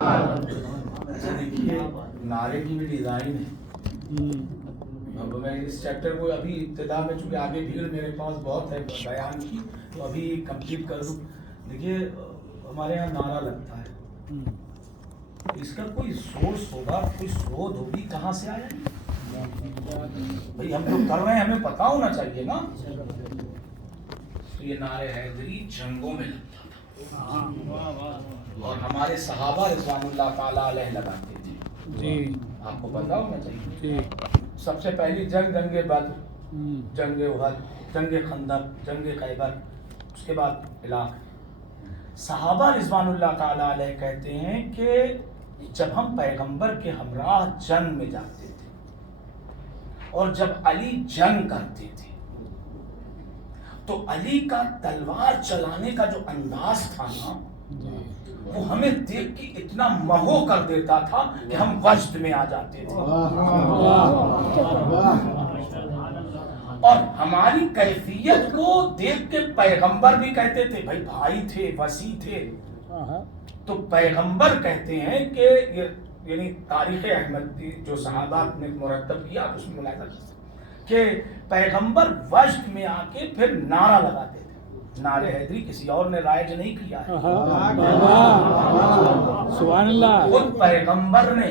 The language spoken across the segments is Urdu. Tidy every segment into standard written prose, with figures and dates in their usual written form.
اچھا دیکھیے نعرے کی بھی ڈیزائن ہے. اب میں اس چیپٹر کو ابھی ابتدا میں چونکہ آگے بھیڑ میرے پاس بہت ہے بیان کی تو ابھی کمپلیٹ کر دوں. دیکھیے ہمارے یہاں نعرہ لگتا ہے, اس کا کوئی سورس ہوگا, کوئی سرود ہوگی, کہاں سے آیا بھائی؟ ہم لوگ کر رہے ہیں, ہمیں پتا ہونا چاہیے نا. تو یہ نعرہ حیدری جنگوں میں لگتا تھا اور ہمارے صحابہ رضوان اللہ تعالیٰ علیہ لگاتے تھے. جی آپ کو پتا ہونا چاہیے. سب سے پہلی جنگ جنگ بدر, جنگ احد, جنگ خندق, جنگ خیبر, اس کے بعد علاق. صحابہ رضوان اللہ تعالیٰ علیہ کہتے ہیں کہ جب ہم پیغمبر کے ہمراہ جنگ میں جاتے تھے اور جب علی جنگ کرتے تھے تو علی کا تلوار چلانے کا جو انداز تھا نا, وہ ہمیں دیکھ کے اتنا مہو کر دیتا تھا کہ ہم وجد میں آ جاتے تھے. اور ہماری کیفیت کو دیکھ کے پیغمبر بھی کہتے تھے, بھائی بھائی تھے, وسیع تھے. تو پیغمبر کہتے ہیں کہ یعنی تاریخ احمدی جو صحابہ نے مرتب کیا اس میں ملاحظہ کہ پیغمبر وجد میں آ کے پھر نعرہ لگاتے تھے. نعرہ حیدری کسی اور نے رائج نہیں کیا ہے, سبحان اللہ. خود پیغمبر نے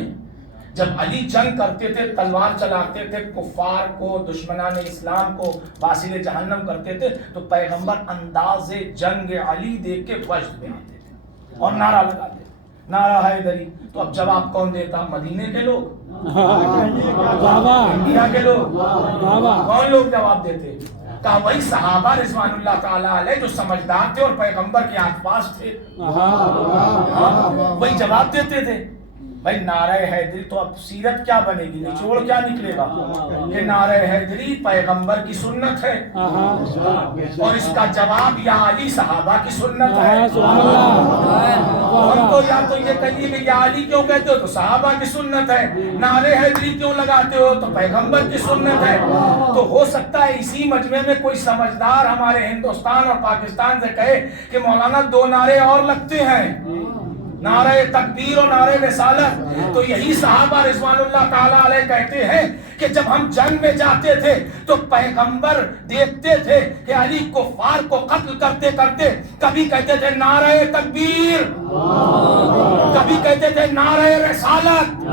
جب علی جنگ کرتے تھے, تلوار چلاتے تھے, کفار کو, دشمنان اسلام کو واصل جہنم کرتے تھے, تو پیغمبر انداز جنگ علی دیکھ کے وجد میں آتے تھے اور نعرہ لگاتے تھے, نعرہ حیدری. تو اب جواب کون دیتا؟ مدینے کے لوگ, انڈیا کے لوگ, کون لوگ جواب دیتے؟ کہا وہی صحابہ رضوان اللہ تعالیٰ علیہ جو سمجھدار تھے اور پیغمبر کے آس پاس تھے, وہی جواب دیتے تھے. بھائی نعرہ حیدری تو اب سیرت کیا بنے گی, نچوڑ کیا نکلے گا کہ نعرہ حیدری پیغمبر کی سنت ہے اور اس کا جواب یا علی صحابہ کی سنت ہے. ہم تو یا تو یہ کہیے کہ یا علی کیوں کہتے ہو تو صحابہ کی سنت ہے, نعرہ حیدری کیوں لگاتے ہو تو پیغمبر کی سنت ہے. تو ہو سکتا ہے اسی مجمع میں کوئی سمجھدار ہمارے ہندوستان اور پاکستان سے کہے کہ مولانا دو نعرے اور لگتے ہیں, نعرہ تکبیر اور نعرہ رسالت. تو یہی صحابہ رضوان اللہ تعالیٰ علیہ کہتے ہیں کہ جب ہم جنگ میں جاتے تھے تو پیغمبر دیکھتے تھے کہ علی کفار کو قتل کرتے کرتے کبھی کہتے تھے نعرہ تکبیر, کبھی کہتے تھے نعرہ رسالت,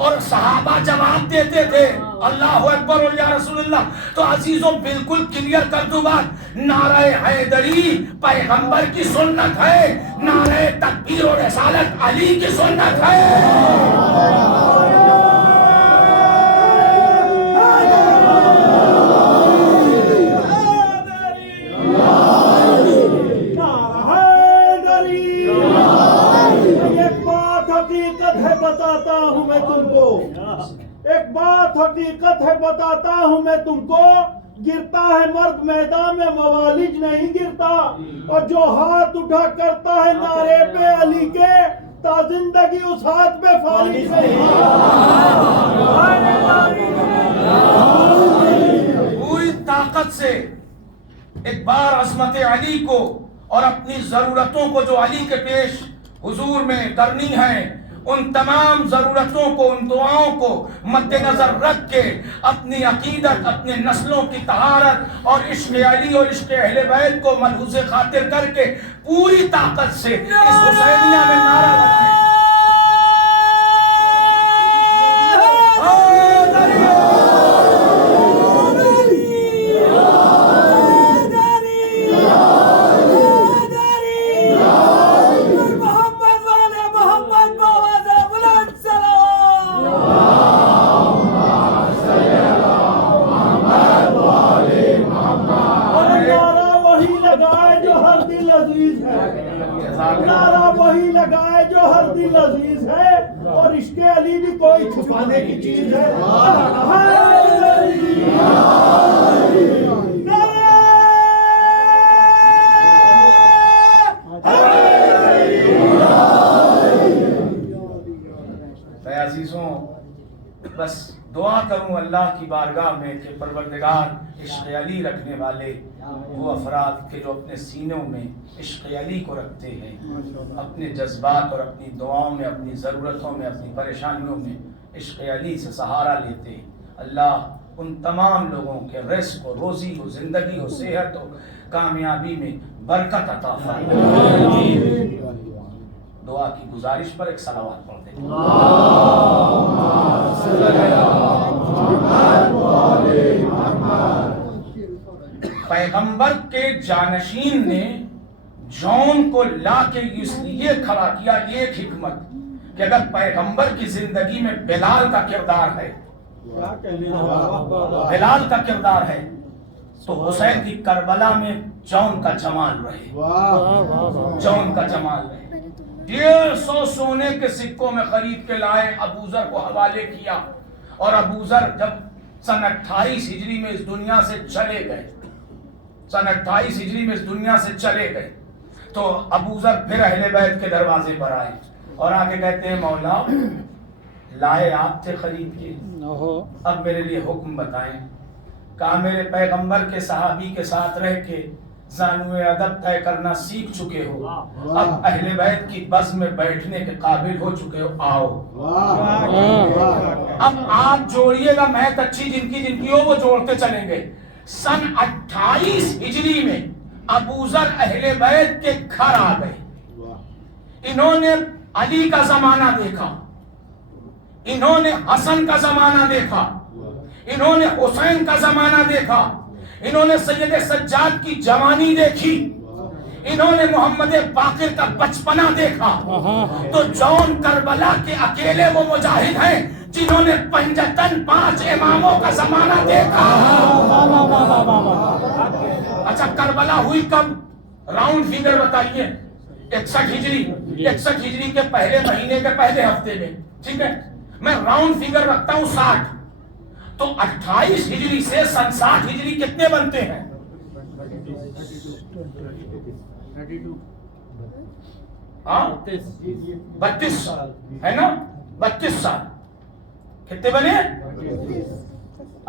اور صحابہ جواب دیتے تھے اللہ اکبر اور یا رسول اللہ. تو عزیزوں بالکل کلیئر کر دوں بات, نعرہ حیدری پیغمبر کی سنت ہے, نعرہ تکبیر اور رسالت علی کی سنت ہے. بتاتا ہوں میں تم کو, ایک بات حقیقت ہے بتاتا ہوں میں تم کو, گرتا ہے مرد میدان میں موالج نہیں گرتا, اور جو ہاتھ اٹھا کرتا ہے نعرے پہ علی کے تا زندگی اس ہاتھ پہ فالج نہیں. پوری طاقت سے ایک بار عظمت علی کو اور اپنی ضرورتوں کو جو علی کے پیش حضور میں کرنی ہے, ان تمام ضرورتوں کو, ان دعاؤں کو مد نظر رکھ کے اپنی عقیدت, اپنے نسلوں کی طہارت اور عشق علی اور عشق اہل بیت کو ملحوظ خاطر کر کے پوری طاقت سے اس حسینیہ میں نعرہ لگائیں. نعرہ وہی لگائے جو ہر دل عزیز ہے, اور عشق علی بھی کوئی چھپانے کی چیز ہے. عزیزوں بس دعا کروں اللہ کی بارگاہ میں کہ پروردگار عشق علی رکھنے والے وہ افراد کے جو اپنے سینوں میں عشق علی کو رکھتے ہیں، اپنے جذبات اور اپنی دعاؤں میں، اپنی ضرورتوں میں، اپنی پریشانیوں میں عشق علی سے سہارا لیتے ہیں، اللہ ان تمام لوگوں کے رزق و روزی و زندگی و صحت و کامیابی میں برکت عطا فرمائے۔ دعا کی گزارش پر ایک صلوات پڑھتے ہیں۔ پیغمبر کے جانشین نے جون کو لا کے اس لیے کھڑا کیا، ایک حکمت کہ اگر پیغمبر کی زندگی میں بلال کا کردار ہے، بلال کا کردار ہے، تو حسین کی کربلا میں جون کا جمال رہے، جون کا جمال رہے۔ 150 سونے کے سکوں میں خرید کے لائے، ابو ذر کو حوالے کیا، اور ابو ذر جب سن 28 ہجری میں اس دنیا سے چلے گئے، سن 28 ہجری میں اس دنیا سے چلے گئے، تو ابو ذر پھر اہل بیت کے دروازے پر آئے اور آگے کہتے ہیں مولا لائے آپ تھے خرید کے، اب میرے لیے حکم بتائیں۔ کہا میرے پیغمبر کے صحابی کے ساتھ رہ کے زانوے ادب طے کرنا سیکھ چکے ہو، اب اہل بیت کی بزم میں بیٹھنے کے قابل ہو چکے ہو، آؤ اب آپ جوڑیے گا، میت اچھی جن کی ہو وہ جوڑتے چلیں گے۔ سن 28 ہجری میں ابو ذر اہل بیت کے گھر آ گئے، انہوں نے علی کا زمانہ دیکھا، انہوں نے حسن کا زمانہ دیکھا، انہوں نے حسین کا زمانہ دیکھا، انہوں نے سید سجاد کی جوانی دیکھی، انہوں نے محمد باقر کا بچپنا دیکھا۔ تو جون کربلا کے اکیلے وہ مجاہد ہیں جنہوں نے پنجتن 5 اماموں کا زمانہ دیکھا۔ اچھا کربلا ہوئی کب؟ راؤنڈ فگر بتائیے۔ 61 ہجری، 61 ہجری کے پہلے مہینے کے پہلے ہفتے میں، ٹھیک ہے، میں راؤنڈ فگر رکھتا ہوں 60، تو 28 ہجری سے سن 60 ہجری کتنے بنتے ہیں؟ 32 سال ہے نا، 32 سال کتنے بنے؟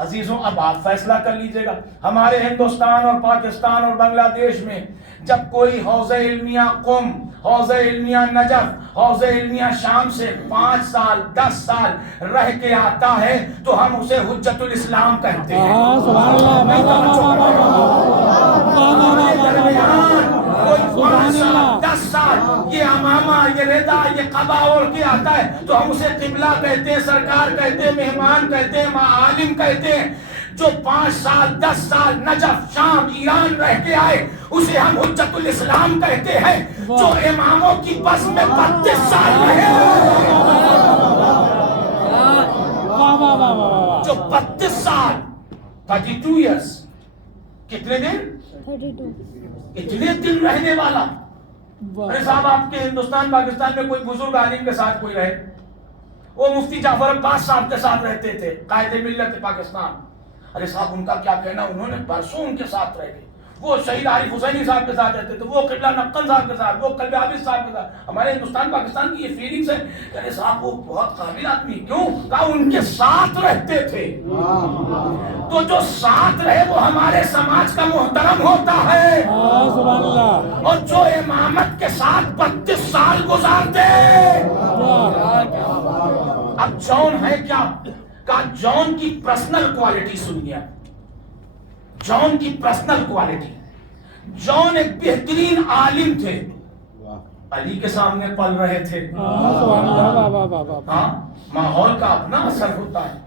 عزیزوں اب آپ فیصلہ کر لیجئے گا۔ ہمارے ہندوستان اور پاکستان اور بنگلہ دیش میں جب کوئی حوزہ علمیہ قم، حوزہ علمیہ نجف، حوزہ علمیہ شام سے 5 سال 10 سال رہ کے آتا ہے تو ہم اسے حجت الاسلام کہتے ہیں۔ کوئی 5 سال 10 سال یہ امامہ، یہ ردا، یہ قبا اوڑھ کے آتا ہے تو ہم اسے قبلہ کہتے ہیں، سرکار کہتے ہیں، مہمان کہتے ہیں، معالم کہتے ہیں۔ جو 5 سال 10 سال نجف، شام، ایران رہ کے آئے اسے ہم حجت الاسلام کہتے ہیں۔ جو اماموں کی بس میں 32 سال رہے، جو 32 سال 32 ایئرس، کتنے دن؟ 32 اتنے دن رہنے والا۔ ارے صاحب آپ کے ہندوستان پاکستان میں کوئی بزرگ عالم کے ساتھ کوئی رہے، وہ مفتی جعفر عباس صاحب کے ساتھ رہتے تھے، قائد ملت پاکستان۔ ارے صاحب ان کا کیا کہنا، انہوں نے برسوں ان کے ساتھ رہ گئے۔ وہ شہید عارف حسینی صاحب کے ساتھ رہتے تھے، وہ قبلہ نقل صاحب کے ساتھ، وہ قلب عابد صاحب کے ساتھ۔ ہمارے ہندوستان پاکستان کی یہ فیلنگز ہے کہ ارے صاحب وہ بہت قابل آدمی، کیوں؟ کہا ان کے ساتھ رہتے تھے، تو جو ساتھ رہے وہ ہمارے سماج کا محترم ہوتا ہے، اور جو امامت کے ساتھ 32 سال گزارتے۔ اب جون ہے کیا؟ کہا جون کی پرسنل کوالٹی سنیے، جون کی پرسنل کوالٹی۔ جون ایک بہترین عالم تھے، علی کے سامنے پل رہے تھے، ہاں ماحول کا اپنا اثر ہوتا ہے،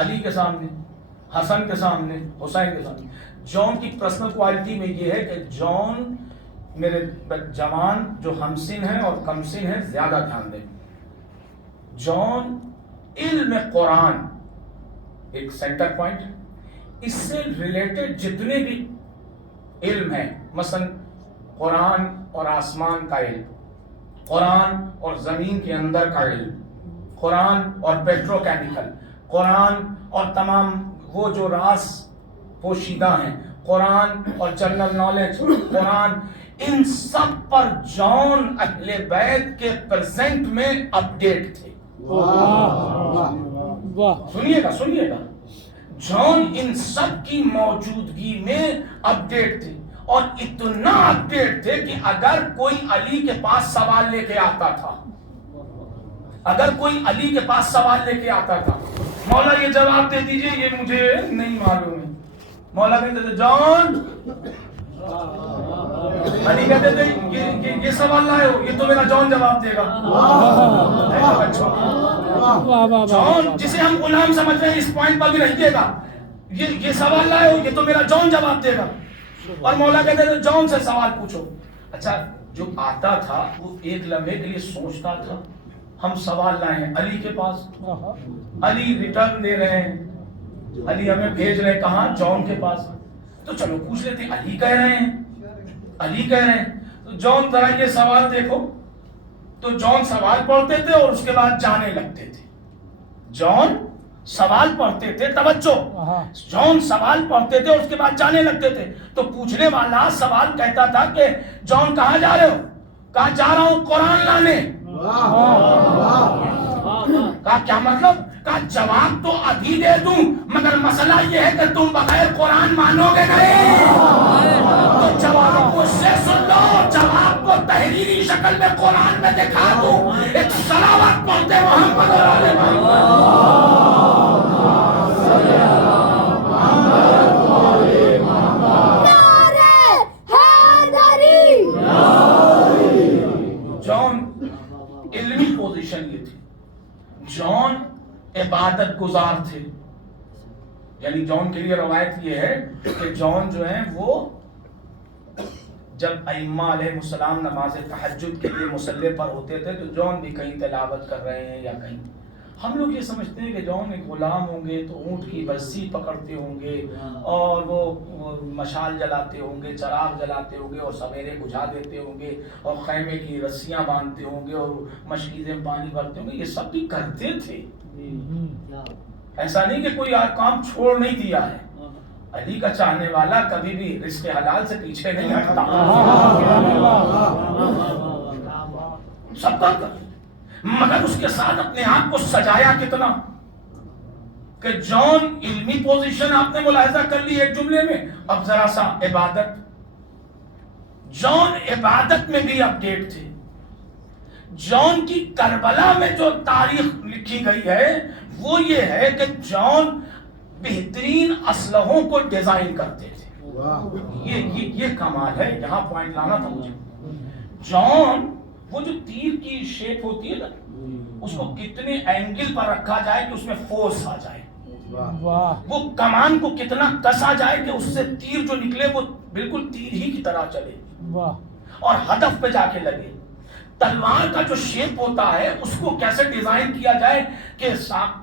علی کے سامنے، حسن کے سامنے، حسین کے سامنے۔ جون کی پرسنل کوالٹی میں یہ ہے کہ جون میرے جوان جو ہمسن ہیں اور کمسن ہیں زیادہ دھیان دیں، جون علم قرآن ایک سینٹر پوائنٹ، اس سے ریلیٹڈ جتنے بھی علم ہیں، مثلا قرآن اور آسمان کا علم، قرآن اور زمین کے اندر کا علم، قرآن اور پیٹرو کیمیکل، قرآن اور تمام وہ جو راز پوشیدہ ہیں، قرآن اور جنرل نالج، قرآن، ان سب پر جون اہل بیت کے پریزنٹ میں اپ ڈیٹ تھے۔ سنیے گا جان ان سب کی موجودگی میں اپڈیٹ تھے، اور اتنا اپڈیٹ تھے کہ اگر کوئی علی کے پاس سوال لے کے آتا تھا، مولا یہ جواب دے دیجئے یہ مجھے نہیں معلوم ہے، مولا کہتے تھے جان، علی کہتے تھے یہ سوال لائے ہو، یہ تو میرا جان جواب دے گا۔ جان جسے ہم غلام سمجھ رہے ہیں اس پوائنٹ پر بھی رہیے گا، یہ سوال لائے ہو، یہ تو میرا جان جواب دے گا۔ اور مولا کہتے تھے جان سے سوال پوچھو۔ اچھا جو آتا تھا وہ ایک لمحے کے لیے سوچتا تھا ہم سوال لائے ہیں علی کے پاس، علی ریٹرن دے رہے ہیں، علی ہمیں بھیج رہے ہیں کہاں؟ جان کے پاس، تو چلو پوچھ لیتے ہیں علی کہہ رہے ہیں تو جان ذرا یہ سوال دیکھو۔ تو جان سوال پڑھتے تھے اور اس کے بعد جانے لگتے تھے۔ جان سوال پڑھتے تھے، توجہ، جان سوال پڑھتے تھے اور اس کے بعد جانے لگتے تھے۔ تو پوچھنے والا سوال کہتا تھا کہ جان کہاں جا رہے ہو؟ کہا جا رہا ہوں قرآن لانے۔ کہا کیا مطلب؟ کہا جواب تو ابھی دے دوں مگر مسئلہ یہ ہے کہ تم بغیر قرآن مانو گے نہیں۔ تو جواب کو سے سن لو، جواب کو تحریری شکل میں قرآن میں دکھا دوں، ایک صلوات پڑھتے محمد اور آل محمد۔ جان علمی پوزیشن یہ تھی، جان عبادت گزار تھے، یعنی جان کے لیے روایت یہ ہے کہ جان جو ہیں وہ جب ائمہ علیہ السلام نماز تہجد کے لیے مصلی پر ہوتے تھے تو جان بھی کہیں تلاوت کر رہے ہیں یا کہیں۔ ہم لوگ یہ سمجھتے ہیں کہ جان ایک غلام ہوں گے تو اونٹ کی رسی پکڑتے ہوں گے اور وہ مشال جلاتے ہوں گے، چراغ جلاتے ہوں گے اور سویرے بجھا دیتے ہوں گے اور خیمے کی رسیاں باندھتے ہوں گے اور مشکیزیں پانی بھرتے ہوں گے، یہ سب بھی کرتے تھے۔ ایسا نہیں کہ کوئی کام چھوڑ نہیں دیا ہے، علی کا چاہنے والا کبھی بھی رزق حلال سے پیچھے نہیں ہٹتا، سب کرتا، مگر اس کے ساتھ اپنے آپ کو سجایا کتنا کہ جان علمی پوزیشن آپ نے ملاحظہ کر لی ایک جملے میں۔ اب ذرا سا عبادت، جان عبادت میں بھی اپڈیٹ تھے۔ جان کی کربلا میں جو تاریخ لکھی گئی ہے وہ یہ ہے کہ جان بہترین اسلحوں کو ڈیزائن کرتے تھے۔ یہ کمال ہے، یہاں پوائنٹ لانا تھا مجھے۔ جان وہ جو تیر کی شیپ ہوتی ہے نا، اس کو کتنے اینگل پر رکھا جائے کہ اس میں فورس آ جائے، وہ کمان کو کتنا کسا جائے کہ اس سے تیر جو نکلے وہ بالکل تیر ہی کی طرح چلے اور ہدف پہ جا کے لگے۔ تلوار کا جو شیپ ہوتا ہے اس کو کیسے ڈیزائن کیا جائے کہ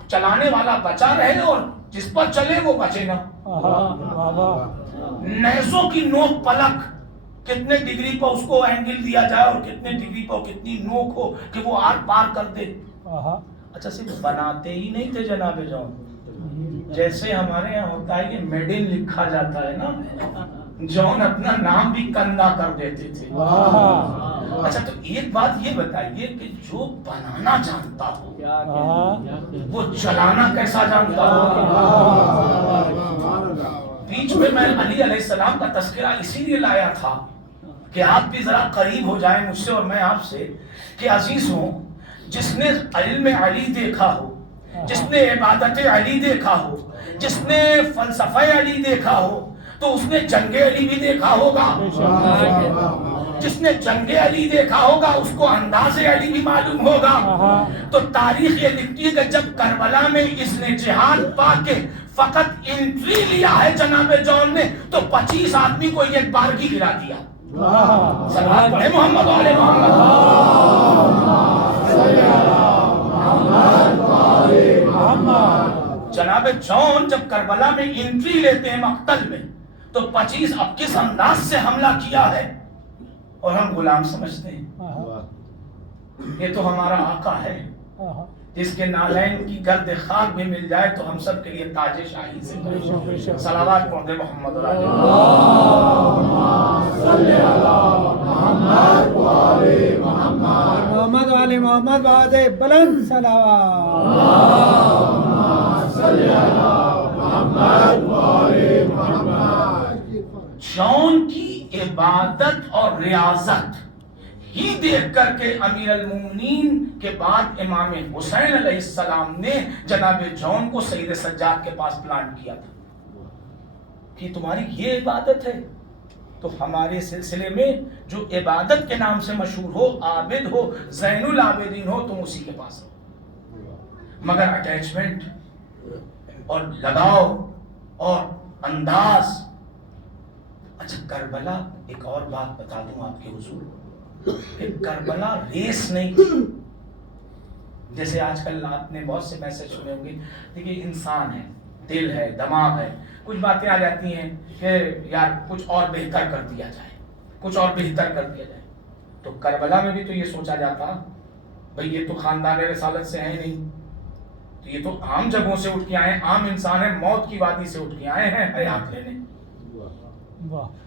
چلانے والا بچا رہے اور جس پر چلے وہ بچے نا۔ نیزوں کی نوک پلک کتنے ڈگری پر اس کو اینگل دیا جائے اور کتنے ڈگری پر کتنی نوک ہو کہ وہ آر پار کر دے۔ اچھا صرف بناتے ہی نہیں تھے جناب جان، جیسے ہمارے یہاں ہوتا ہے کہ میڈ ان لکھا جاتا ہے نا، جان اپنا نام بھی کندہ کر دیتے تھے۔ اچھا تو ایک بات یہ بتائیے کہ جو بنانا جانتا ہو وہ چلانا کیسا جانتا ہو؟ بیچ میں علی علیہ السلام کا تذکرہ اسی لیے لایا تھا کہ آپ بھی ذرا قریب ہو جائیں مجھ سے اور میں آپ سے، کہ عزیزوں جس نے علم علی دیکھا ہو، جس نے عبادت علی دیکھا ہو، جس نے فلسفہ علی دیکھا ہو تو اس نے جنگ علی بھی دیکھا ہوگا، جس نے جنگ علی دیکھا ہوگا اس کو انداز علی بھی معلوم ہوگا۔ تو تاریخ یہ لکھتی ہے کہ جب کربلا میں اس نے جہاد پا کے فقط انٹری لیا ہے جناب جان نے تو 25 آدمی کو ایک بار ہی گرا دیا۔ صلوات پڑھے محمد علیہ محمد۔ جناب جان جب کربلا میں انٹری لیتے ہیں مقتل میں تو 25 اب کس انداز سے حملہ کیا ہے اور ہم غلام سمجھتے ہیں۔ یہ تو ہمارا آقا ہے جس کے نالین کی گرد خاک بھی مل جائے تو ہم سب کے لیے تاج شاہی سے صلوات پڑھتے محمد علیہ محمد علی محمد بلند صلوات۔ جون کی عبادت اور ریاضت ہی دیکھ کر کے امیر المومنین کے بعد امام حسین علیہ السلام نے جناب جون کو سید سجاد کے پاس پلانٹ کیا تھا کہ تمہاری یہ عبادت ہے، تو ہمارے سلسلے میں جو عبادت کے نام سے مشہور ہو، عابد ہو، زین العابدین ہو، تم اسی کے پاس ہو. مگر اٹیچمنٹ اور لگاؤ اور انداز. اچھا کربلا، ایک اور بات بتا دوں آپ کے حضور کہ کربلا ریس نہیں تھی. جیسے آج کل آپ نے بہت سے میسج سنے ہوں گے، دیکھیے انسان ہے، دل ہے، دماغ ہے، کچھ باتیں آ جاتی ہیں کہ یار کچھ اور بہتر کر دیا جائے، کچھ اور بہتر کر دیا جائے. تو کربلا میں بھی تو یہ سوچا جاتا بھئی یہ تو خاندان رسالت سے ہیں نہیں، تو یہ تو عام جگہوں سے اٹھ کے آئے ہیں، عام انسان ہیں، موت کی وادی سے اٹھ کے آئے ہیں حیات لینے.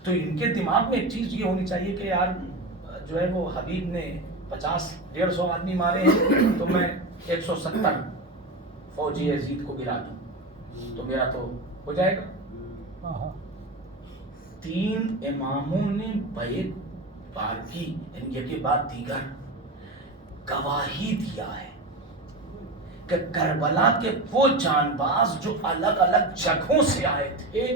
تو ان کے دماغ میں ایک چیز یہ ہونی چاہیے کہ یار جو ہے وہ حبیب نے 50-150 آدمی مارے ہیں، تو میں 170 فوجی یزید کو گرا دوں تو میرا تو ہو جائے گا. 3 اماموں نے بیعت بار کی، یعنی یہ کے بعد دیگر گواہی دیا ہے کہ کربلا کے وہ جانباز جو الگ الگ جگہوں سے آئے تھے،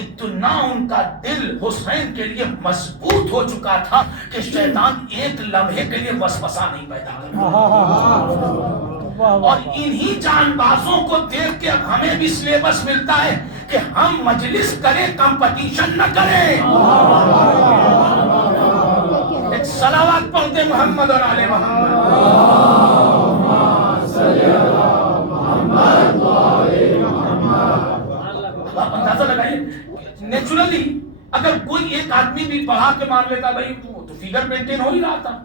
اتنا ان کا دل حسین کے لیے مضبوط ہو چکا تھا کہ شیطان ایک لمحے کے لیے وسوسہ نہیں پیدا کرتا. اور انہی جان بازوں کو دیکھ کے اب ہمیں بھی سلیبس ملتا ہے کہ ہم مجلس کریں، کمپٹیشن نہ کریں. ایک صلوات پڑھتے محمد اور آل محمد. آپ اندازہ لگائیے نیچرلی اگر کوئی ایک آدمی بھی پڑھا کے مان لیتا بھائی تو فیگر مینٹین ہو ہی رہا تھا.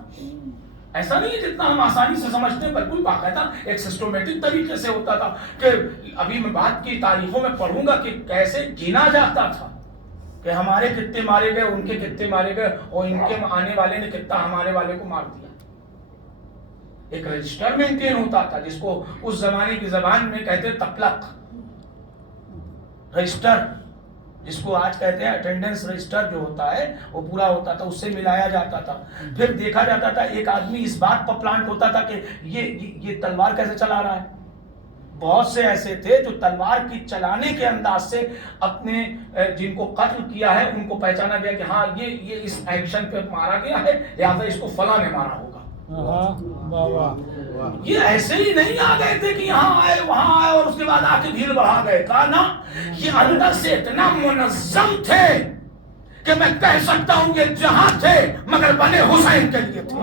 ایسا نہیں ہے جتنا ہم آسانی سے سمجھتے ہیں، بالکل باقاعدہ ایک سسٹمیٹک طریقے سے ہوتا تھا کہ ابھی میں بات کی تاریخوں میں پڑھوں گا کہ کیسے گنا جاتا تھا کہ ہمارے کتنے مارے گئے، ان کے کتنے مارے گئے، اور ان کے آنے والے نے کتنا ہمارے والے کو مار دیا. ایک رجسٹر مینٹین ہوتا تھا جس کو اس زمانے کی زبان میں کہتے تقلق رجسٹر، جس کو آج کہتے ہیں اٹینڈنس رجسٹر جو ہوتا ہے وہ پورا ہوتا تھا، اس سے ملایا جاتا تھا. پھر دیکھا جاتا تھا ایک آدمی اس بات پر پلانٹ ہوتا تھا کہ یہ تلوار کیسے چلا رہا ہے. بہت سے ایسے تھے جو تلوار کی چلانے کے انداز سے اپنے جن کو قتل کیا ہے ان کو پہچانا گیا کہ ہاں یہ اس ایکشن پہ مارا گیا ہے، لہٰذا اس کو فلاں نے مارا ہوگا. یہ ایسے ہی نہیں آ گئے تھے کہ یہاں آئے وہاں آئے اور اس کے بعد آ کے بھیڑ بڑھا گئے. کہا نا یہ اندر سے اتنا منظم تھے کہ میں کہہ سکتا ہوں کہ جہاں تھے مگر بنے حسین کے لیے تھے.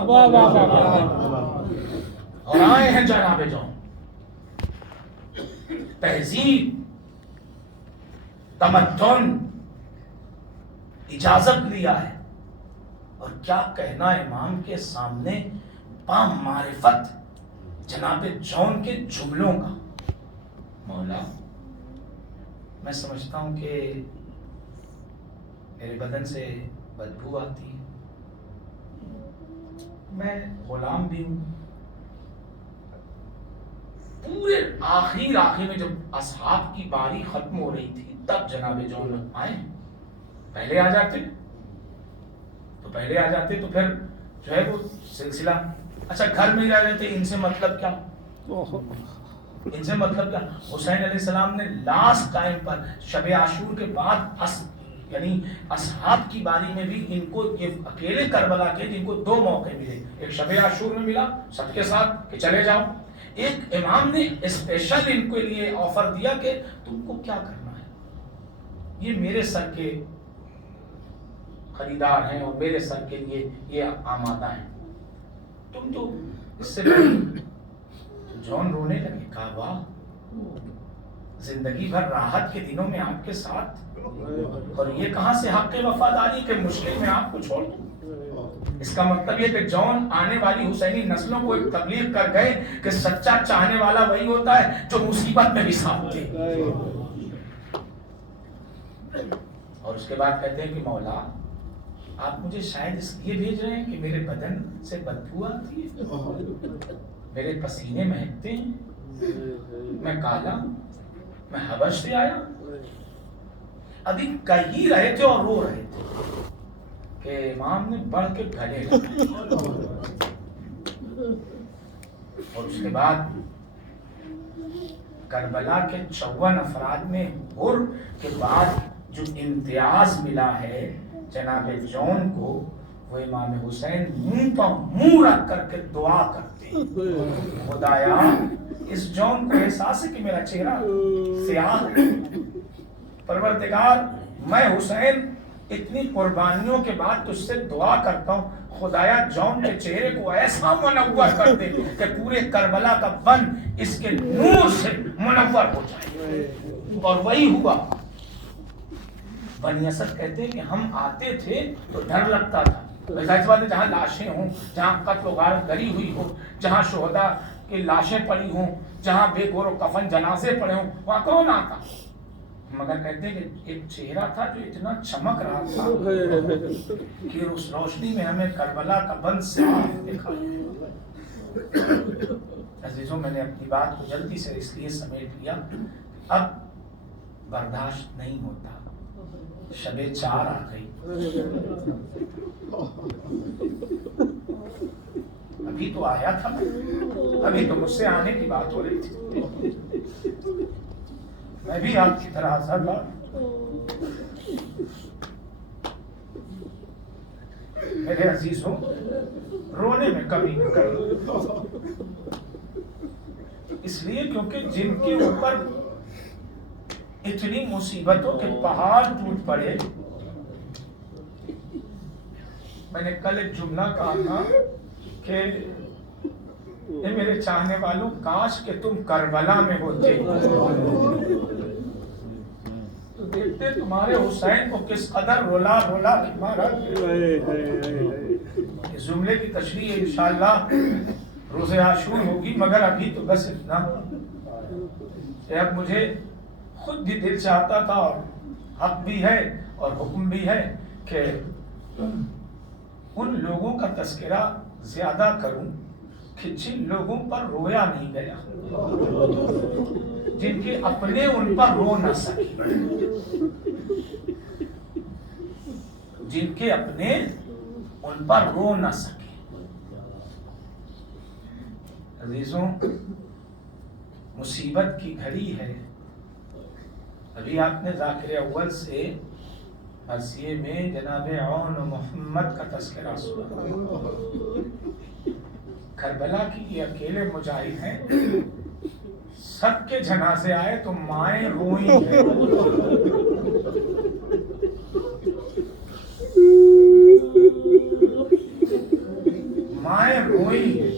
اور آئے ہیں جناب جون، تہذیب، تمدن، اجازت لیا ہے. اور کیا کہنا امام کے سامنے با معرفت جناب جون کے جملوں کا. مولا میں سمجھتا ہوں کہ میرے بدن سے بدبو آتی ہے، میں غلام بھی ہوں. پورے آخر میں جب اصحاب کی باری ختم ہو رہی تھی تب جناب جون آئے. پہلے آ جاتے تو پھر جو ہے وہ سلسلہ. اچھا گھر میں رہ رہے تھے، ان سے مطلب کیا؟ حسین علیہ السلام نے لاسٹ ٹائم پر شب عاشور کے بعد یعنی اصحاب کی باری میں بھی ان کو یہ اکیلے کربلا کے جن کو 2 موقع ملے، ایک شب عاشور میں ملا سب کے ساتھ کہ چلے جاؤ، ایک امام نے اسپیشل ان کے لیے آفر دیا کہ تم کو کیا کرنا ہے، یہ میرے سر کے خریدار ہیں اور میرے سر کے لیے یہ آمادہ ہیں، تم تو اس سے جون رونے لگے. کہا واہ، زندگی بھر راحت کے دنوں میں آپ کے ساتھ اور یہ کہاں سے حق کے وفاداری کے مشکل میں آپ کو چھوڑ دوں. اس کا مطلب یہ کہ جون آنے والی حسینی نسلوں کو ایک تبلیغ کر گئے کہ سچا چاہنے والا وہی ہوتا ہے جو مصیبت میں بھی ساتھ دے. اور اس کے بعد کہتے ہیں کہ مولا آپ مجھے شاید اس لیے بھیج رہے ہیں کہ میرے بدن سے بدبو آتی ہے، میرے پسینے مہکتے ہیں، میں کالا، میں حبش سے آیا. ابھی کہہ ہی رہے تھے اور رو رہے تھے کہ امام نے بڑھ کے گلے لگائے. اور اس کے بعد کربلا کے 54 افراد میں ہر کے بعد جو امتیاز ملا ہے جناب جون کو، وہ امام حسین منہ پر منہ رکھ کر کے دعا کرتے ہیں، خدایا اس جون کو احساس ہے کہ میرا چہرہ سیاہ ہے، پروردگار میں حسین اتنی قربانیوں کے بعد تجھ سے دعا کرتا ہوں، خدایا جون کے چہرے کو ایسا منور کر دے کہ پورے کربلا کا بن اس کے نور سے منور ہو جائے. اور وہی ہوا. بنی اسد کہتے ہیں کہ ہم آتے تھے تو ڈر لگتا تھا. ظاہر بات ہے جہاں لاشیں ہوں، جہاں قتل و غارت گری ہوئی ہو، جہاں شہداء کی لاشیں پڑی ہوں، جہاں بے گور و کفن جنازے پڑے ہوں، وہاں کون آتا؟ مگر کہتے ہیں کہ ایک چہرہ تھا جو اتنا چمک رہا تھا کہ اس روشنی میں ہمیں کربلا کا بند صاف دکھا. عزیزوں، میں نے اپنی بات کو جلدی سے اس لیے سمیٹ لیا، اب برداشت نہیں ہوتا. شب 4 آ گئی. ابھی تو آیا تھا، ابھی تو مجھ سے آنے کی بات ہو رہی تھی. میں بھی آپ کی طرح حاضر تھا. میرے عزیزوں، رونے میں کمی نہ کرو، اس لیے کیونکہ جن کے اوپر اتنی مصیبتوں کے پہاڑ ٹوٹ پڑے. میں نے کل ایک جملہ کہا تھا کہ اے میرے چاہنے والوں، کاش کہ تم کربلا میں ہوتے تو دیکھتے تمہارے حسین کو کس قدر رولا رولا مارا. اس جملے کی تشریح انشاءاللہ روز عاشور ہوگی، مگر ابھی تو بس اتنا کہ اب مجھے خود بھی دل چاہتا تھا اور حق بھی ہے اور حکم بھی ہے کہ ان لوگوں کا تذکرہ زیادہ کروں کہ جن لوگوں پر رویا نہیں گیا، جن کے اپنے ان پر رو نہ سکے، جن کے اپنے ان پر رو نہ سکے. عزیزوں، مصیبت کی گھڑی ہے. ابھی آپ نے ذاکر اول سے مرثیے میں جناب عون و محمد کا تذکرہ سنا. کربلا کی یہ اکیلے مجاہد ہیں، سب کے جنازے آئے تو مائیں روئی ہیں. مائیں روئی ہیں.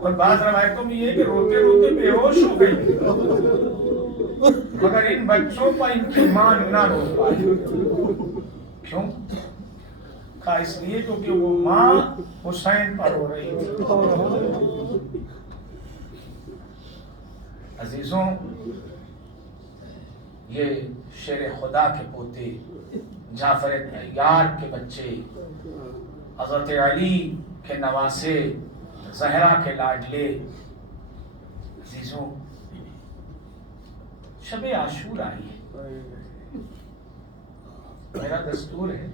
اور بعض روایتوں میں یہ کہ روتے روتے بے ہوش ہو گئی، مگر ان بچوں پر ان کی ماں نہ رو پائی. کیوں؟ کہا اس لیے کیونکہ وہ ماں حسین پر رو رہی تھی. عزیزوں، یہ شیر خدا کے پوتے، جعفر طیار کے بچے، حضرت علی کے نواسے، زہرا کے لاڈلے. عزیزوں، شب عاشور آئی ہے. میرا دستور ہے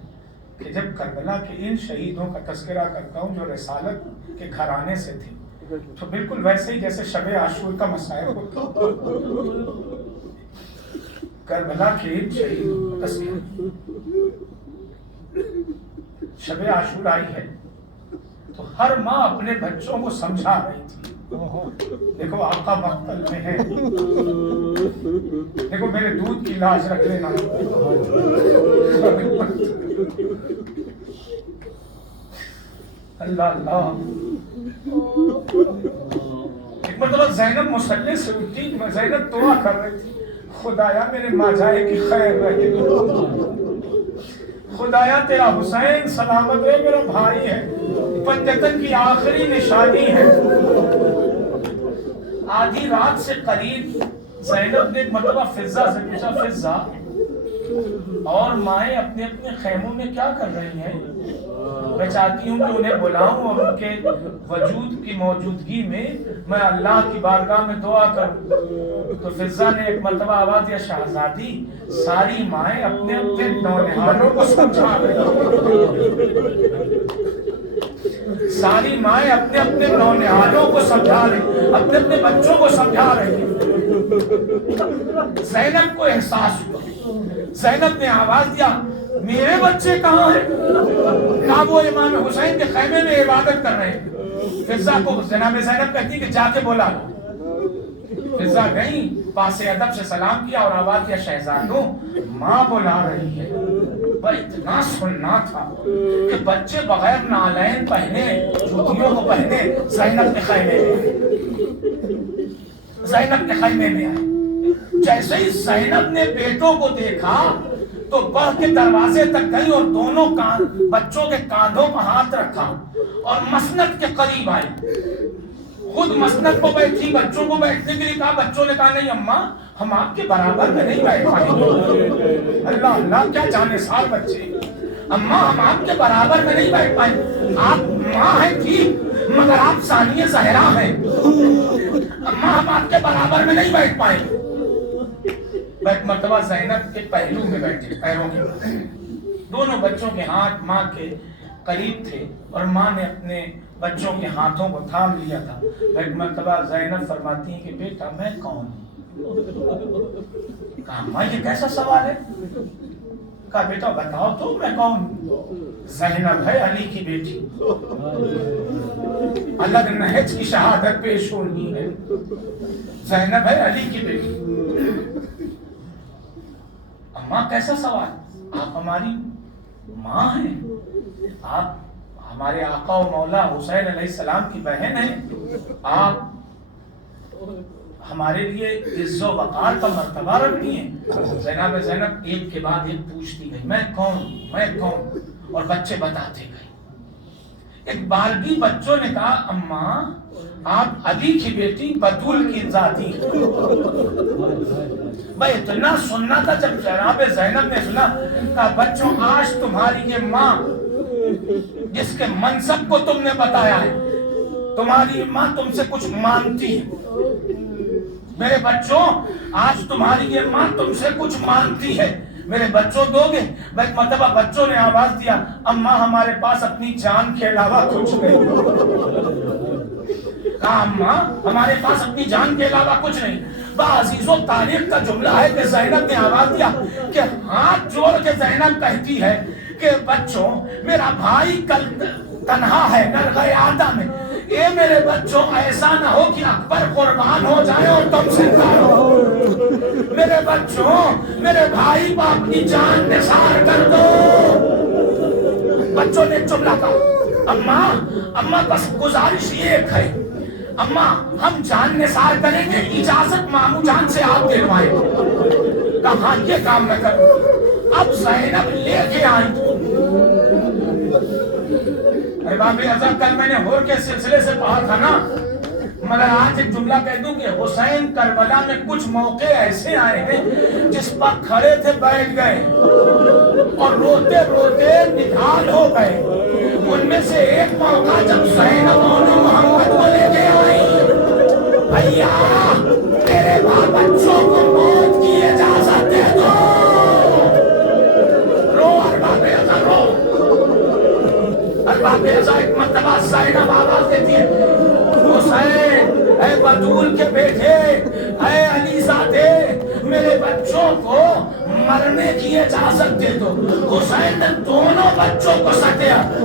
کہ جب کربلا کے ان شہیدوں کا تذکرہ کرتا ہوں جو رسالت کے گھرانے سے تھے، تو بالکل ویسے ہی جیسے شب عاشور کا مسائل ہوتا. کربلا کے ان شہیدوں کا تذکرہ. شب عاشور آئی ہے تو ہر ماں اپنے بچوں کو سمجھا رہی تھی. دیکھو آقا مقتل میں ہے، دیکھو میرے دودھ کی لاش رکھ لینا. اللہ اللہ. ایک مرتبہ زینب مصلی سے اٹھی، زینب دعا کر رہی تھی، خدایا میرے ماجائے کی خیر رہے، خدایا تیرا حسین سلامت ہے، میرا بھائی ہے، پنجتن کی آخری نشانی ہے. آدھی رات سے قریب زینب نے ایک مرتبہ فضہ سے پوچھا، فضہ اور مائیں اپنے اپنے خیموں میں کیا کر رہی ہیں؟ میں چاہتی ہوں کہ انہیں بلاؤں اور ان کے وجود کی موجودگی میں میں اللہ کی بارگاہ میں دعا کروں۔ تو فضہ نے ایک مرتبہ آواز دیا شہزادی ساری مائیں اپنے اپنے نونہالوں کو سمجھا رہی، ساری مائیں اپنے اپنے نونہالوں کو سمجھا رہی، اپنے اپنے بچوں کو سمجھا رہی۔ زینب کو احساس ہوا، زینب نے آواز دیا میرے بچے کہاں ہیں؟ کہا وہ امام حسین کے خیمے میں عبادت کر رہے ہیں۔ فضہ کو جناب زینب کہتی کہ جا کے بولا لو۔ فضہ گئی، پاس ادب سے سلام کیا اور آواز دیا شہزادوں ماں بلا رہی ہے۔ پر اتنا سننا تھا کہ بچے بغیر نالین پہنے جوتیوں کو پہنے زینب کے خیمے میں، زینب کے خیمے میں آئے۔ جیسے ہی زینب نے بیٹوں کو دیکھا تو بڑھ کے دروازے تک گئی اور دونوں بچوں کے کاندھوں پر ہاتھ رکھا اور مسند کے قریب آئی۔ خود مسند کو بیٹھی، بچوں کو بیٹھنے کے لیے کہا، بچوں نے کہا نہیں اماں ہم آپ کے برابر میں نہیں بیٹھ پائیں گے۔ اللہ اللہ کیا جانے سال بچے، اماں ہم آپ کے برابر میں نہیں بیٹھ پائیں، آپ ماں ہیں ٹھیک مگر آپ ثانیہ زہرا ہیں، اماں ہم آپ کے برابر میں نہیں بیٹھ پائیں۔ ایک مرتبہ زینب کے پہلو میں بیٹھے، پیروں کے دونوں بچوں کے ہاتھ ماں کے قریب تھے اور ماں نے اپنے بچوں کے ہاتھوں کو تھام لیا تھا۔ ایک مرتبہ زینب فرماتی ہیں کہ بیٹا میں کون ہوں؟ کہا ماں یہ کیسا سوال ہے؟ کہا بیٹا بتاؤ تو میں کون ہوں؟ زینب ہے علی کی بیٹی، الگ نہج کی شہادت پیش ہونی ہے، زینب ہے علی کی بیٹی۔ اماں کیسا سوال، آپ ہماری ماں ہیں، آپ ہمارے آقا و مولا حسین علیہ السلام کی بہن ہیں، آپ ہمارے لیے عز و وقار کا مرتبہ رکھتی ہیں۔ زینب ایک کے بعد ایک پوچھتی گئی میں کون ہوں، میں کون ہوں، اور بچے بتاتے گئے۔ ایک بار بھی بچوں نے کہا اماں آپ علی کی بیٹی بطول کی ذاتی ہیں۔ میں اتنا سننا تھا جب جناب زینب نے سنا، کہا بچوں آج تمہاری یہ ماں جس کے منصب کو تم نے بتایا ہے، تمہاری ماں تم سے کچھ مانگتی ہے۔ میرے بچوں آج تمہاری یہ ماں تم سے کچھ مانگتی ہے، میرے بچوں دو گے؟ میں ایک مرتبہ بچوں نے آواز دیا اماں ہمارے پاس اپنی جان کے علاوہ کچھ نہیں۔ کہا اماں ہمارے پاس اپنی جان کے علاوہ کچھ نہیں۔ عزیز و تاریخ کا جملہ ہے کہ زینب نے آواز دیا کہ ہاتھ جوڑ کے زینب کہتی ہے کہ بچوں میرا بھائی کل تنہا ہے غرغیادہ میں، اے میرے بچوں ایسا نہ ہو کہ اکبر قربان ہو جائے اور تم زندہ رہو، میرے بچوں میرے بھائی کو اپنی جان نثار کر دو۔ بچوں نے جملہ کہا اماں بس گزارش ایک ہے، اماں ہم جان نثار کریں گے، اجازت مامو جان سے آپ دلوائے۔ کہاں یہ کام نہ کروں۔ اب زینب لے کے آئی۔ احباب ازا کل میں نے ہور کے سلسلے سے پڑھا تھا نا، مگر آج ایک جملہ کہہ دوں کہ حسین کربلا میں کچھ موقع ایسے آئے ہیں جس پر کھڑے تھے بیٹھ گئے اور روتے روتے نڈھال ہو گئے۔ ان میں سے ایک موقع جب زینب محمد کو لے کے آئی، بھیا میرے ماں بچوں کو موت کی اجازت دے دو، رو ارباب ازا رو۔ ارباب ازا ایک مرتبہ زینب آواز دیتی ہے حسین اے بطول کے بیٹے، اے علی زادے میرے بچوں کو مرنے کی اجازت دے دو۔ حسین نے دونوں بچوں کو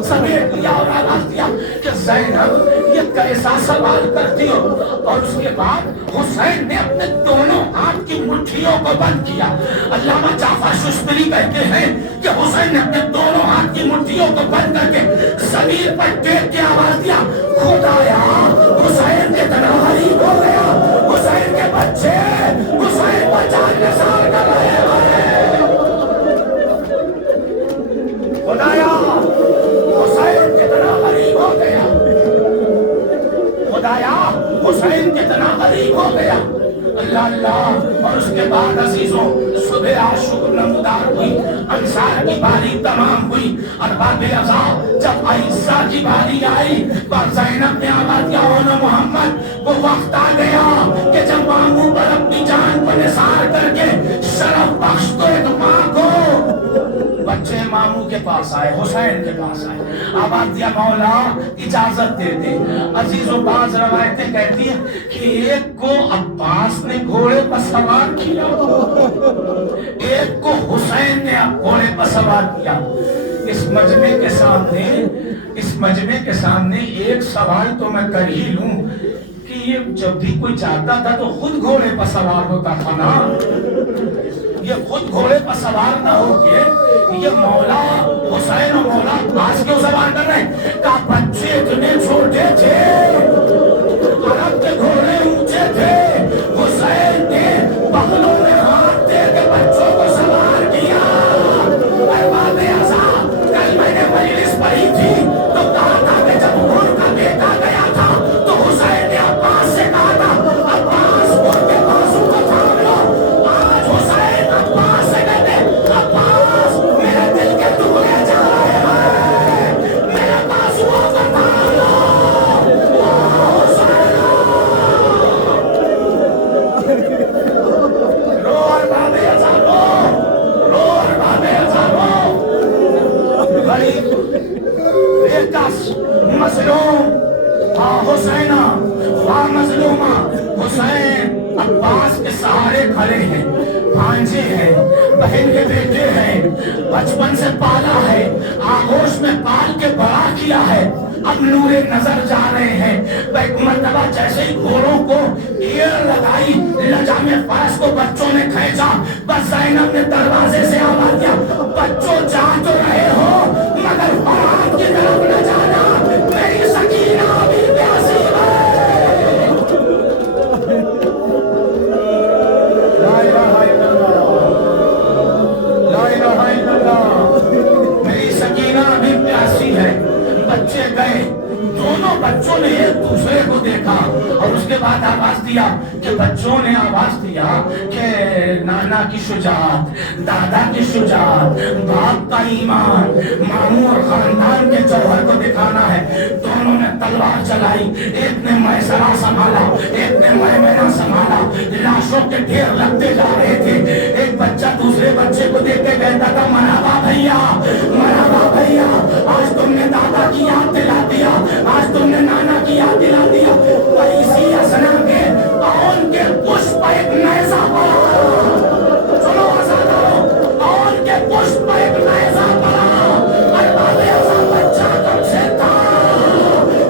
سمیٹ لیا اور آواز دیا کہ زینب یہ کیسا سوال کرتی ہو؟ اور اس کے بعد حسین نے اپنے دونوں ہاتھ کی مٹھیوں کو بند کیا۔ علامہ جعفر ششتری کہتے ہیں کہ حسین نے اپنے دونوں ہاتھ کی مٹھیوں کو بند کر کے زمین پر ٹیک کے آواز دیا خدایا حسین کے طرح غریب ہو گیا، حسین کے بچے حسین کو جان نثار کر رہے ہیں، خدایا حسین کتنا غریب ہو گیا، خدایا حسین کتنا غریب ہو گیا۔ اللہ اللہ. اور اس کے بعد عزیزوں صبح عاشور نمودار ہوئی, انصار کی باری تمام ہوئی. اور باب ازا جب عائشہ کی باری آئی تو زینب نے آواز دیا اونا محمد, وہ وقت آ گیا کہ جب ماموں پر اپنی جان کو نثار کر کے شرف بخش تو ایک ماں کو. بچے ماموں کے پاس آئے, حسین کے پاس آئے, آواز دیا مولا اجازت دے دے. عزیزوں بعض روایتیں کہتی ہیں کہ ایک کو عباس نے گھوڑے پر سوار کیا, ایک کو حسین نے گھوڑے پر سوار کیا. اس مجمع کے سامنے ایک سوال تو میں کر ہی لوں کہ یہ جب بھی کوئی جاتا تھا تو خود گھوڑے پر سوار ہوتا تھا نا, یہ خود گھوڑے پر سوار نہ ہو کے یہ مولا حسین و مولا عباس کیوں سوار کر رہے ہیں؟ کہ بچے اتنے چھوٹے تھے, عرب کے گھوڑے اونچے تھے, حسین نے بغلوں میں ہاتھ دے کے بچوں کو سوار کیا. باب ازا کل میں نے مجلس پڑھی تھی تو کہا تھا کہ جب عمر کا بیٹا گیا تھا تو حسین نے عباس سے کہا تھا عباس عمر کے بازو کو تھام لو. آج حسین عباس سے کہتے عباس میرے دل کے ٹکڑے جا رہے ہیں, میرے بازوؤں کو تھام لو. رو اور باب ازا رو, رو اور باب ازا رو. غریب بیکس مظلوم حسینہ خواہ مظلومہ, حسین عباس کے سہارے کھڑے ہیں, بھانجے ہیں, بہن کے بیٹے ہیں, بچپن سے پالا ہے, آغوش میں پال کے بڑا کیا ہے, اب نور نظر جا رہے ہیں. ایک مرتبہ جیسے ہی گھوڑوں کو ایڑ لگائی, لجام فرس کو بچوں نے کھینچا, بس زینب نے دروازے سے آواز دیا بچوں جا تو رہے ہو مگر فرات کی طرف نہ جانا, میری سکینہ ابھی پیاسی ہے. لا الہ الا اللہ, لا الہ الا اللہ, میری سکینہ ابھی پیاسی ہے. بچے گئے, دونوں بچوں نے ایک دوسرے کو دیکھا اور اس کے بعد آواز دیا کہ بچوں نے آواز دیا کہ نانا کی شجاعت, دادا کی شجاعت, باپ کا ایمان, ماموں اور خاندان کے جوہر کو دکھانا ہے. دونوں نے تلوار چلائی, ایک نے میسرہ سنبھالا, ایک نے میمنہ سنبھالا. لاشوں کے ڈھیر لگتے جا رہے تھے. ایک بچہ دوسرے بچے کو دیکھ کے کہتا تھا مرحبا بھیا, مرحبا بھیا, آج تم نے دادا کی یاد دلا دیا, آج تم نے نانا کی یاد دلا دیا. اسی اسنا کے اون کے پشپ ایک نیزہ پڑا, چلو آزادو, اون کے پشپ ایک نیزہ پڑا. اور باب ازا بچہ کم سے تھا,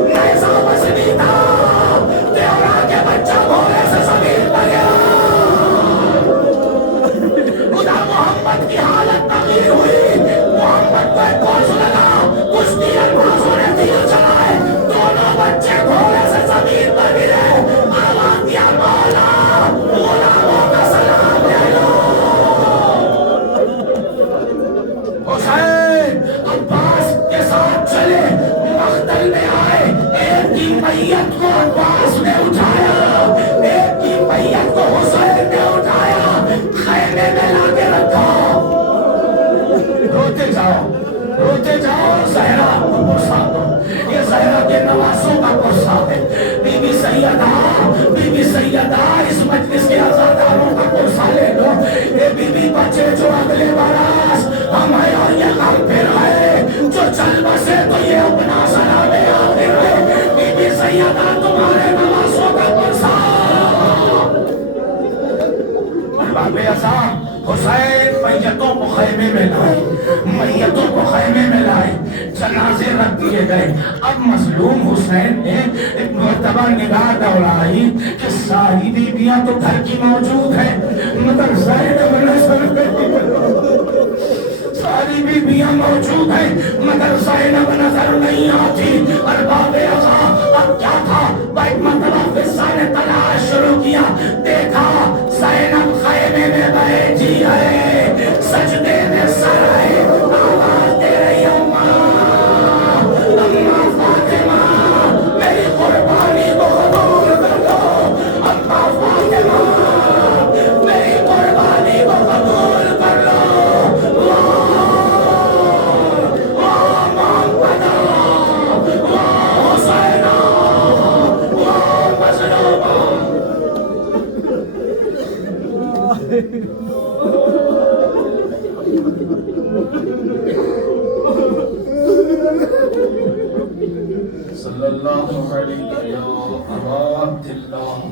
نیزہ وزنی تھا, دیورا کے بچہ گھوڑے سے زمین پر گیا. خدا محمد کی حالت تغیر ہوئی, محمد کو ایک کوس لگا, کشتی المازوں نے تیر چلائے, دونوں بچے گھوڑے سے زمین پر گرے. آواز دیا مولا غلاموں کا سلام لے لو. حسین عباس کے ساتھ چلے, مقتل میں آئے, ایک کی میت کو عباس نے اٹھایا, ایک کی میت کو حسین نے اٹھایا, خیمے میں لا کے رکھا. روتے جاؤ, روتے جاؤ, زہرا کو غصہ دو, یہ زہرا کے نواسوں کا غصہ ہے. بی بی سیدہ, بی بی سیدہ, اس مجلس کے عزاداروں کا غصہ لے لو. یہ بی بی بچے جو اگلے برس ہمیں اور یہ غم پھر آئے, جو چل بسے تو یہ اپنا سلام آخر ہے. بی بی سیدہ تمہارے نواسوں کا غصہ. باب ازا حسین میتوں کو خیمے میں لائے, میتوں کو خیمے میں لائے, جنازے رکھ دیے گئے. اب مظلوم حسین نے ایک مرتبہ نگاہ دوڑائی کہ ساری بیویاں تو گھر کی موجود ہیں مگر زینب نظر ساری بیویاں موجود ہیں مگر زینب نظر نہیں آتی. اور باب ازا اب کیا تھا, ایک مرتبہ قصہ نے تلاش شروع کیا, دیکھا زینب خیمے میں بیٹھی ہے, سجدے میں سر ہے, آواز دے رہی اماں, اماں فاطمہ میری قربانی کو قبول کر لو, اماں فاطمہ الله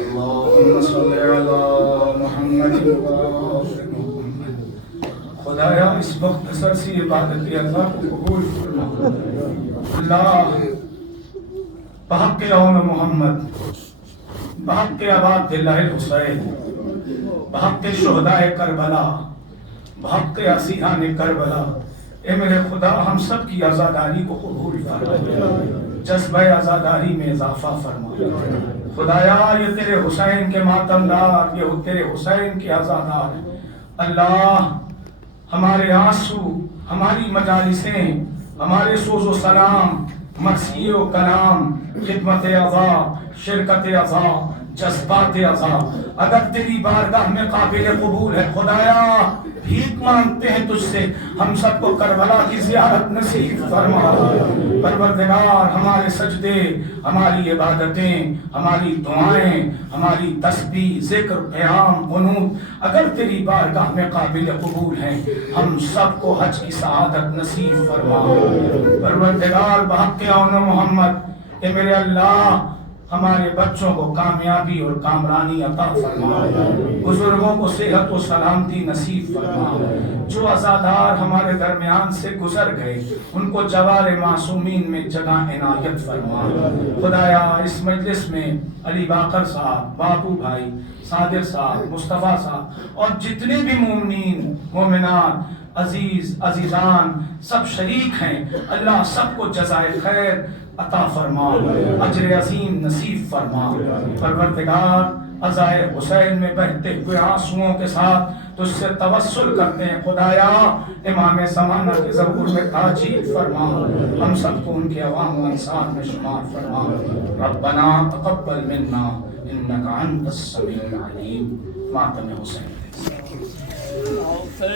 اللهم صل على محمد وآل محمد خدایا اس مختصر سی عبادت اللہ کو قبول فرما اللہ بحق یوم محمد بحق آباد دلہ الحسین بحق شہداء کربلا بحق اسیران کربلا اے میرے خدا ہم سب کی عزاداری کو قبول فرما جذبہ عزاداری میں اضافہ فرما خدایا یہ تیرے حسین کے ماتمدار یہ تیرے حسین کے عزادار اللہ ہمارے آنسو ہماری مجالسیں ہمارے سوز و سلام مرثی و کلام خدمت عزا شرکت عزا جذبات عزا اگر تیری بارگاہ میں قابل قبول ہے خدایا بھیک مانگتے ہیں تجھ سے ہم سب کو کربلا کی زیارت نصیب فرما پروردگار ہمارے سجدے ہماری عبادتیں ہماری دعائیں ہماری تسبیح ذکر قیام قنوت اگر تیری بارگاہ میں قابل قبول ہیں ہم سب کو حج کی سعادت نصیب فرما پروردگار بحق اون محمد اے میرے اللہ ہمارے بچوں کو کامیابی اور کامرانی عطا فرما بزرگوں کو صحت و سلامتی نصیب فرما جو عزادار ہمارے درمیان سے گزر گئے ان کو جوار معصومین میں جگہ عنایت فرما خدایا اس مجلس میں علی باقر صاحب باپو بھائی صادر صاحب مصطفیٰ صاحب اور جتنے بھی مومنین مومنات عزیز عزیزان سب شریک ہیں اللہ سب کو جزائے خیر عطا فرما اجر عظیم نصیب فرما پروردگار عزائے حسین میں بہتے ہوئے آنسوؤں کے ساتھ تجھ سے توسل کرتے ہیں خدایا امام زمانہ کے ظہور میں تاجیل فرما ہم سب کو ان کے عوام و انصار میں شمار فرما ربنا تقبل منا انك انت السميع العليم ماتم حسین